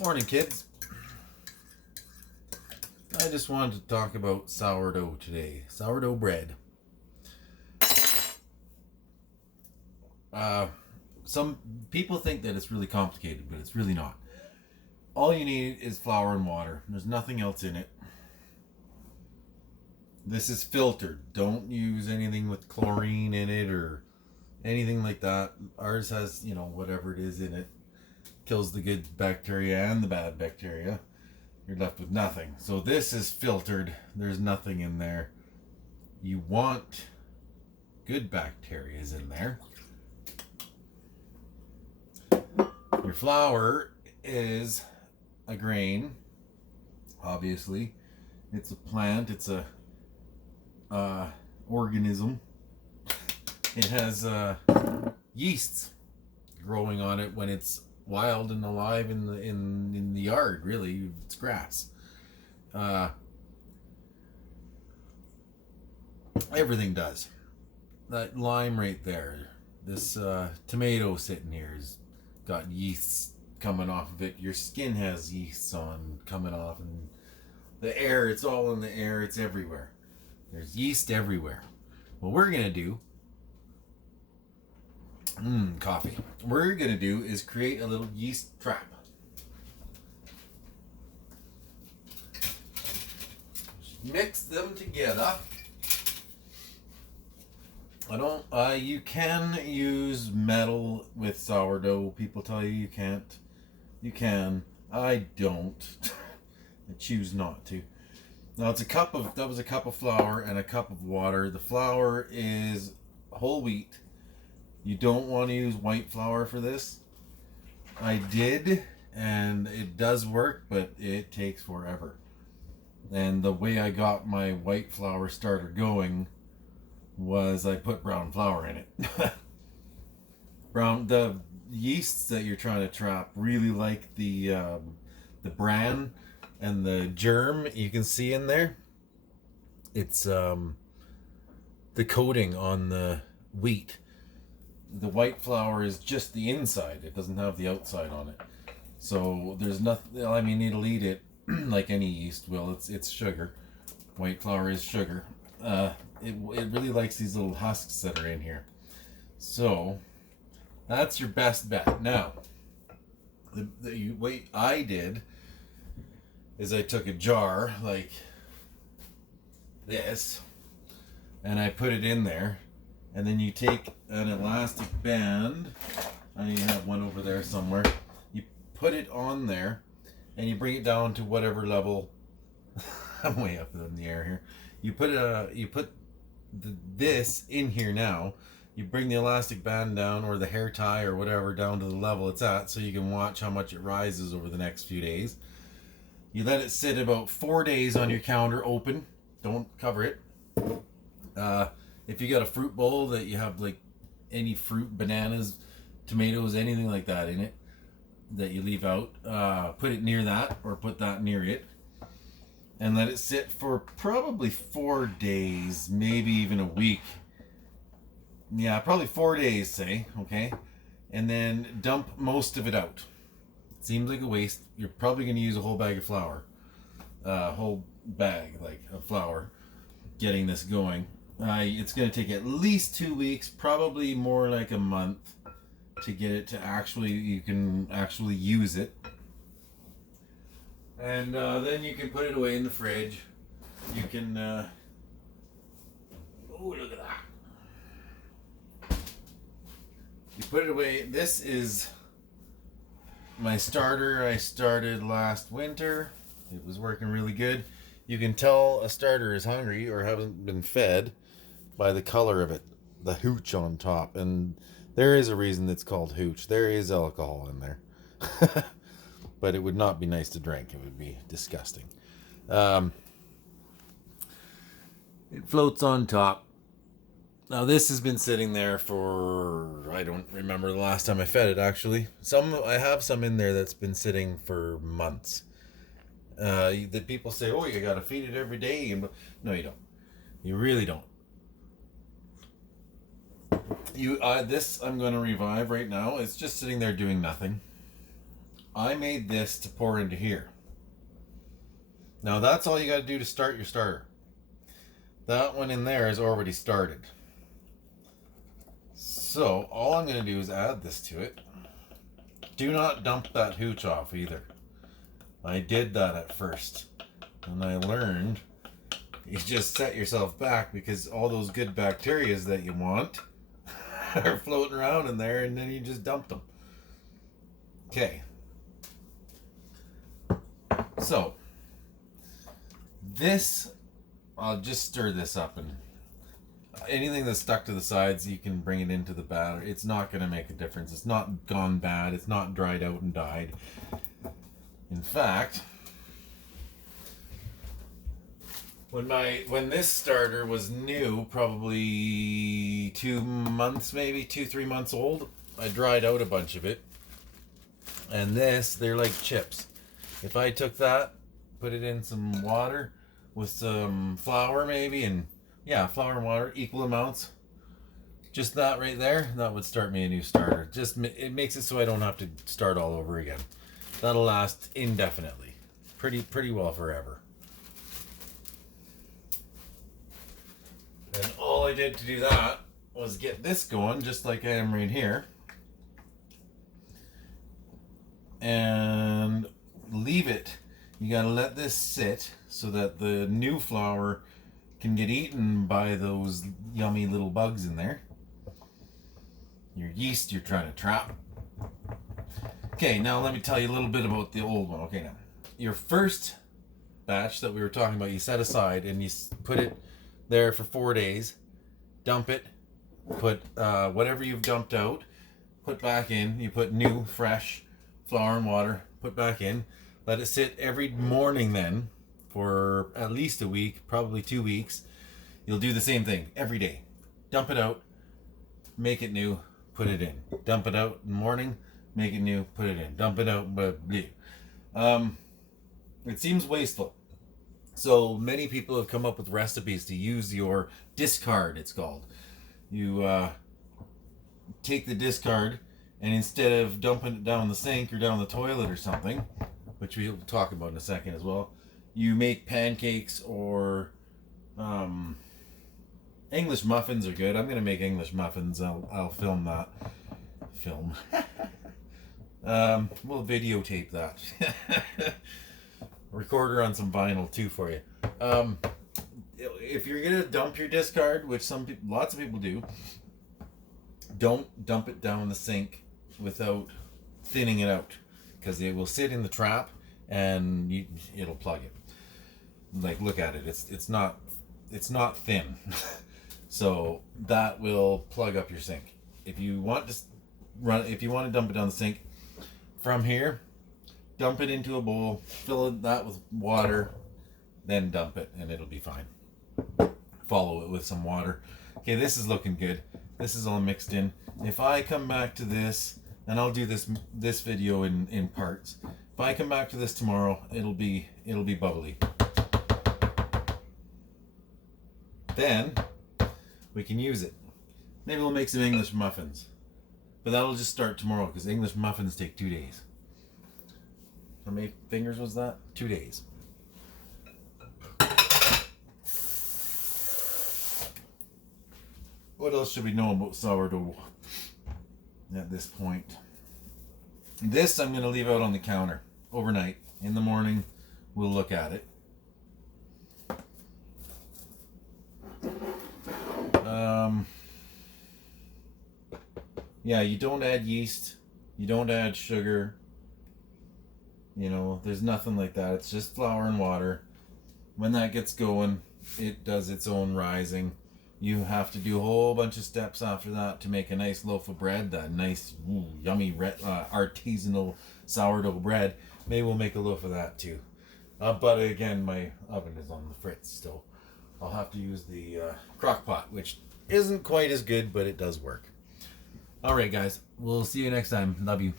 Morning, kids. I just wanted to talk about sourdough today. Sourdough bread. Some people think that it's really complicated, but it's really not. All you need is flour and water. There's nothing else in it. This is filtered. Don't use anything with chlorine in it or anything like that. Ours has, whatever it is in it. Kills the good bacteria and the bad bacteria. You're left with nothing. So this is filtered. There's nothing in there. You want good bacteria in there. Your flour is a grain. Obviously, it's a plant. It's a organism. It has yeasts growing on it when it's wild and alive in the yard. Really, it's grass. Everything does. That lime right there, this tomato sitting here has got yeasts coming off of it. Your skin has yeasts on coming off, and the air, it's all in the air. It's everywhere. There's yeast everywhere. What we're gonna do, coffee. What we're gonna do is create a little yeast trap. Mix them together. You can use metal with sourdough. People tell you you can't. You can. I don't. I choose not to. Now that was a cup of flour and a cup of water. The flour is whole wheat. You don't want to use white flour for this. I did, and it does work, but it takes forever. And the way I got my white flour starter going was I put brown flour in it. The yeasts that you're trying to trap really like the bran and the germ you can see in there. It's the coating on the wheat. The white flour is just the inside. It doesn't have the outside on it. So there's nothing. I mean, it'll eat it like any yeast will. It's sugar. White flour is sugar. It really likes these little husks that are in here. So that's your best bet. Now, what I did is I took a jar like this, and I put it in there, and then you take an elastic band. I know you have one over there somewhere. You put it on there, and you bring it down to whatever level. I'm way up in the air here. You put this in here now. You bring the elastic band down, or the hair tie or whatever, down to the level it's at, so you can watch how much it rises over the next few days. You let it sit about 4 days on your counter open. Don't cover it. If you got a fruit bowl that you have like any fruit, bananas, tomatoes, anything like that in it that you leave out, put it near that, or put that near it, and let it sit for probably 4 days, maybe even a week. Yeah, probably 4 days, say, okay? And then dump most of it out. It seems like a waste. You're probably going to use a whole bag of flour. Whole bag, like, of flour, getting this going. It's going to take at least 2 weeks, probably more like a month, to get it to you can actually use it. And then you can put it away in the fridge. You can, oh, look at that. You put it away. This is my starter I started last winter. It was working really good. You can tell a starter is hungry or hasn't been fed by the color of it, the hooch on top. And there is a reason it's called hooch. There is alcohol in there. But it would not be nice to drink. It would be disgusting. It floats on top. Now this has been sitting there for, I don't remember the last time I fed it actually. I have some in there that's been sitting for months. The people say, oh, you gotta feed it every day. No, you don't. You really don't. This I'm going to revive right now. It's just sitting there doing nothing. I made this to pour into here. Now that's all you got to do to start your starter. That one in there is already started. So all I'm going to do is add this to it. Do not dump that hooch off either. I did that at first, and I learned you just set yourself back because all those good bacteria that you want are floating around in there, and then you just dump them. Okay. So this, I'll just stir this up, and anything that's stuck to the sides, you can bring it into the batter. It's not going to make a difference. It's not gone bad. It's not dried out and died. In fact, when this starter was new, probably 2 months, maybe 2-3 months old, I dried out a bunch of it. And this, they're like chips. If I took that, put it in some water with some flour maybe, and yeah, flour and water, equal amounts. Just that right there, that would start me a new starter. It makes it so I don't have to start all over again. That'll last indefinitely. Pretty well forever. And all I did to do that was get this going, just like I am right here. And leave it. You gotta let this sit so that the new flour can get eaten by those yummy little bugs in there. Your yeast you're trying to trap. Okay, now let me tell you a little bit about the old one. Okay, now your first batch that we were talking about, you set aside and you put it there for 4 days. Dump it. Put whatever you've dumped out, put back in. You put new, fresh flour and water, put back in. Let it sit every morning then for at least a week, probably 2 weeks. You'll do the same thing every day. Dump it out, make it new, put it in. Dump it out in the morning, make it new, put it in. Dump it out, it seems wasteful. So many people have come up with recipes to use your discard, it's called. You take the discard, and instead of dumping it down the sink or down the toilet or something, which we'll talk about in a second as well, you make pancakes or English muffins are good. I'm going to make English muffins. I'll film that. We'll videotape that. Recorder on some vinyl too for you. If you're going to dump your discard, which lots of people do, don't dump it down the sink without thinning it out, because it will sit in the trap and it'll plug it. Like, look at it. It's not thin. So that will plug up your sink. If you want to dump it down the sink, from here, dump it into a bowl, fill that with water, then dump it, and it'll be fine. Follow it with some water. Okay, this is looking good. This is all mixed in. If I come back to this, and I'll do this video in parts. If I come back to this tomorrow, it'll be bubbly. Then we can use it. Maybe we'll make some English muffins. But that'll just start tomorrow, because English muffins take 2 days. How many fingers was that? 2 days. What else should we know about sourdough at this point? This I'm going to leave out on the counter overnight. In the morning, we'll look at it. Yeah, you don't add yeast. You don't add sugar. You know, there's nothing like that. It's just flour and water. When that gets going, it does its own rising. You have to do a whole bunch of steps after that to make a nice loaf of bread, that nice, yummy artisanal sourdough bread. Maybe we'll make a loaf of that too. But again, my oven is on the fritz, so I'll have to use the crock pot, which isn't quite as good, but it does work. Alright guys, we'll see you next time. Love you.